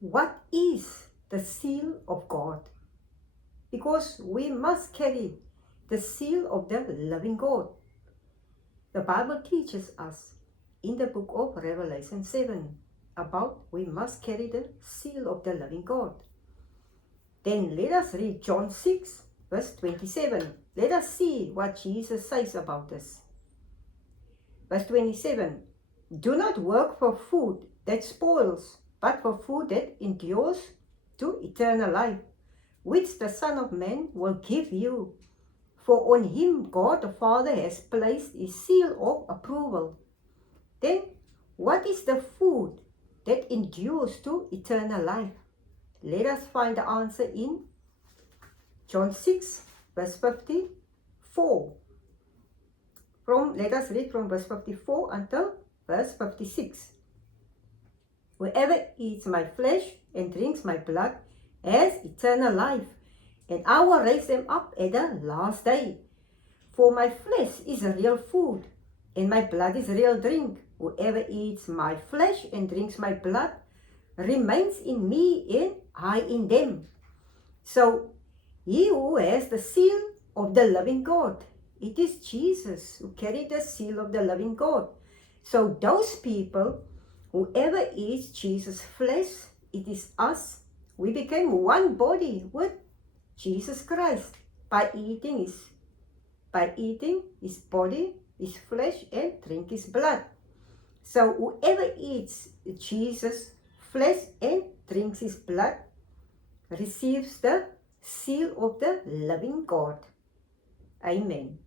what is the seal of God? Because we must carry the seal of the living God. The Bible teaches us in the book of Revelation 7 about we must carry the seal of the living God. Then let us read John 6 verse 27. Let us see what Jesus says about this. Verse 27, do not work for food that spoils, but for food that endures to eternal life, which the Son of Man will give you. For on him God the Father has placed his seal of approval. Then, what is the food that endures to eternal life? Let us find the answer in John 6 verse 54. Let us read from verse 54 until verse 56. Whoever eats my flesh and drinks my blood has eternal life, and I will raise them up at the last day. For my flesh is real food, and my blood is real drink. Whoever eats my flesh and drinks my blood remains in me and I in them. So, he who has the seal of the living God, it is Jesus who carried the seal of the living God. So those people, whoever eats Jesus' flesh, it is us. We became one body with Jesus Christ by eating his body, his flesh, and drink his blood. So whoever eats Jesus' flesh and drinks his blood receives the seal of the living God. Amen.